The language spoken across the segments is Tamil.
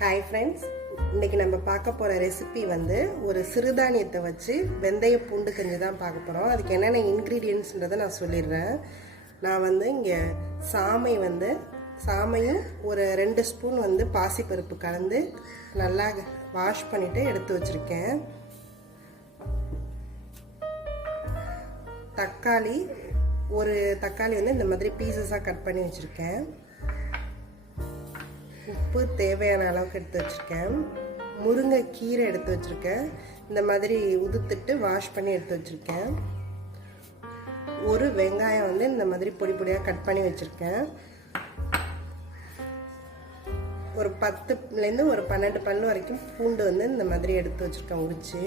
ஹாய் ஃப்ரெண்ட்ஸ், இன்றைக்கி நம்ம பார்க்க போகிற ரெசிபி வந்து ஒரு சிறுதானியத்தை வச்சு வெந்தய பூண்டு கஞ்சி தான் பார்க்க போகிறோம். அதுக்கு என்னென்ன இன்க்ரீடியன்ட்ஸ்ன்றதை நான் சொல்லிடுறேன். நான் வந்து இங்கே சாமையும் ஒரு 2 ஸ்பூன் வந்து பாசிப்பருப்பு கலந்து நல்லா வாஷ் பண்ணிவிட்டு எடுத்து வச்சுருக்கேன். ஒரு தக்காளி வந்து இந்த மாதிரி பீசஸாக கட் பண்ணி வச்சுருக்கேன். உப்பு தேவையான அளவுக்கு எடுத்து வச்சுருக்கேன். முருங்கைக்கீரை எடுத்து வச்சுருக்கேன். இந்த மாதிரி உதுத்துட்டு வாஷ் பண்ணி எடுத்து வச்சுருக்கேன். ஒரு வெங்காயம் வந்து இந்த மாதிரி பொடி பொடியாக கட் பண்ணி வச்சுருக்கேன். ஒரு 10லேருந்து ஒரு 12 பல்லு வரைக்கும் பூண்டு வந்து இந்த மாதிரி எடுத்து வச்சுருக்கேன் உரிச்சு.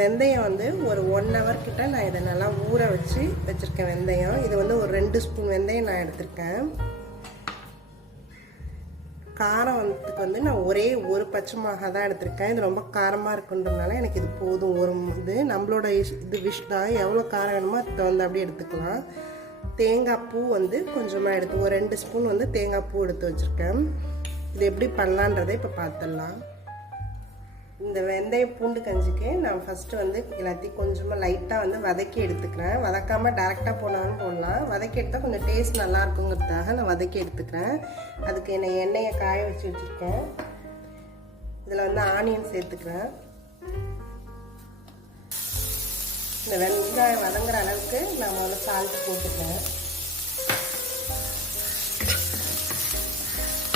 வெந்தயம் வந்து ஒரு 1 hour கிட்ட நான் இதை நல்லா ஊற வச்சுருக்கேன். வெந்தயம் இது வந்து ஒரு 2 ஸ்பூன் வெந்தயம் நான் எடுத்திருக்கேன். காரத்துக்கு வந்து நான் ஒரே ஒரு பச்சை மிளகா தான் எடுத்திருக்கேன். இது ரொம்ப காரமாக இருக்குன்றதுனால எனக்கு இது போதும். இது நம்மளோட விஷ் தான், எவ்வளோ காரம் வேணுமோ அதை வந்து அப்படியே எடுத்துக்கலாம். தேங்காய் பூ வந்து கொஞ்சமாக எடுத்து ஒரு 2 ஸ்பூன் வந்து தேங்காய் பூ எடுத்து வச்சுருக்கேன். இது எப்படி பண்ணலான்றதை இப்போ பார்த்துடலாம். இந்த வெந்தய பூண்டு கஞ்சிக்கு நான் ஃபஸ்ட்டு வந்து எல்லாத்தையும் கொஞ்சமாக லைட்டாக வந்து வதக்கி எடுத்துக்கிறேன். வதக்காமல் டேரெக்டாக போனாலும் போடலாம். வதக்கி எடுத்தால் கொஞ்சம் டேஸ்ட் நல்லா இருக்குங்கிறதுக்காக நான் வதக்கி எடுத்துக்கிறேன். அதுக்கு எண்ணெயை காய வச்சுருக்கேன். இதில் வந்து ஆனியன் சேர்த்துக்கிறேன். இந்த வெங்காயம் வதங்குற அளவுக்கு நான் முதல்ல சால்ட் போட்டுக்கிறேன்.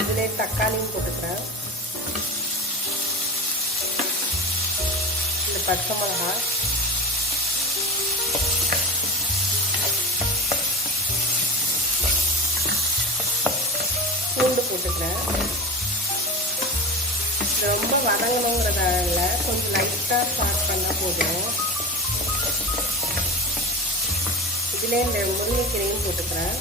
இதிலே தக்காளியும் போட்டுக்கிறேன். இந்த பச்சை மிளகா, பூண்டு போட்டுக்கிறேன். ரொம்ப வதங்கணுங்கிறதால கொஞ்சம் லைட்டாக ஸ்டார்ட் பண்ணால் போதும். இதிலே இந்த முருங்கைக்கீரையும் போட்டுக்கிறேன்.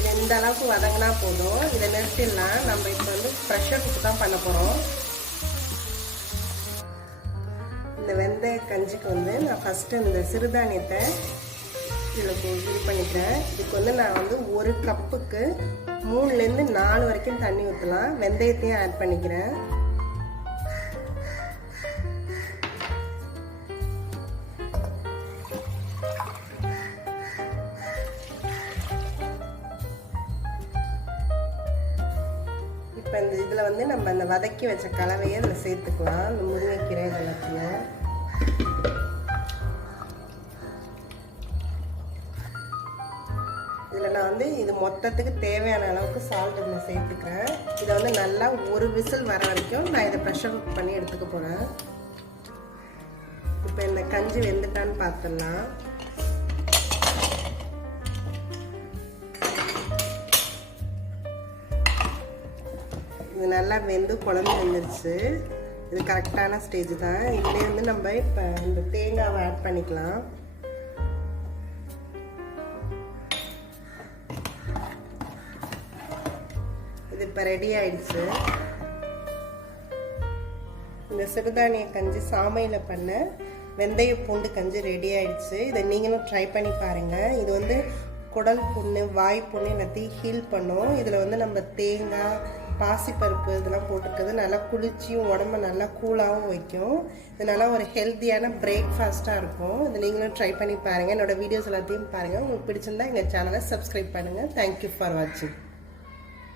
இது இந்த அளவுக்கு வதங்கினா போதும். இதை நிறுத்திடலாம். நம்ம இப்போ வந்து ப்ரெஷர் குக் தான் பண்ண போகிறோம். இந்த வெந்தய கஞ்சிக்கு வந்து நான் ஃபஸ்ட்டு இந்த சிறுதானியத்தை இதில் இது பண்ணிக்கிறேன். இதுக்கு வந்து நான் வந்து 1 கப்புக்கு 3லேருந்து 4 வரைக்கும் தண்ணி ஊற்றலாம். வெந்தயத்தையும் ஆட் பண்ணிக்கிறேன். இப்போ இந்த இதில் வந்து நம்ம அந்த வதக்கி வச்ச கலவையை அதில் சேர்த்துக்கலாம். இந்த முருங்கைக்கீரை எல்லாத்தையும் இதில் நான் வந்து இது மொத்தத்துக்கு தேவையான அளவுக்கு சால்ட் இதில் சேர்த்துக்கிறேன். இதை வந்து நல்லா ஒரு விசில் வர வரைக்கும் நான் இதை ப்ரெஷர் குக் பண்ணி எடுத்துக்க போகிறேன். இப்போ இந்த கஞ்சி வெந்துட்டான்னு பார்த்துடலாம். இது நல்லா வெந்து குழம்பு வந்துருச்சு. இது கரெக்டான ஸ்டேஜ் தான். இதுலேயே வந்து நம்ம இப்போ இந்த தேங்காவை ஆட் பண்ணிக்கலாம். இது இப்போ ரெடி ஆயிடுச்சு. இந்த சிறுதானிய கஞ்சி சாமையில் பண்ண வெந்தய பூண்டு கஞ்சி ரெடி ஆயிடுச்சு. இதை நீங்களும் ட்ரை பண்ணி பாருங்கள். இது வந்து குடல் புண்ணு, வாய் புண்ணு எல்லாத்தையும் ஹீல் பண்ணும். இதில் வந்து நம்ம தேங்காய், பாசிப்பருப்பு இதெல்லாம் போட்டுருக்குது. நல்லா குளிர்ச்சியும் உடம்பு நல்லா கூலாகவும் வைக்கும். இது நல்லா ஒரு ஹெல்த்தியான பிரேக்ஃபாஸ்ட்டாக இருக்கும். இது நீங்களும் ட்ரை பண்ணி பாருங்கள். என்னோடய வீடியோஸ் எல்லாத்தையும் பாருங்கள். உங்களுக்கு பிடிச்சிருந்தா எங்கள் சேனலை சப்ஸ்கிரைப் பண்ணுங்கள். தேங்க்யூ ஃபார் வாட்சிங்.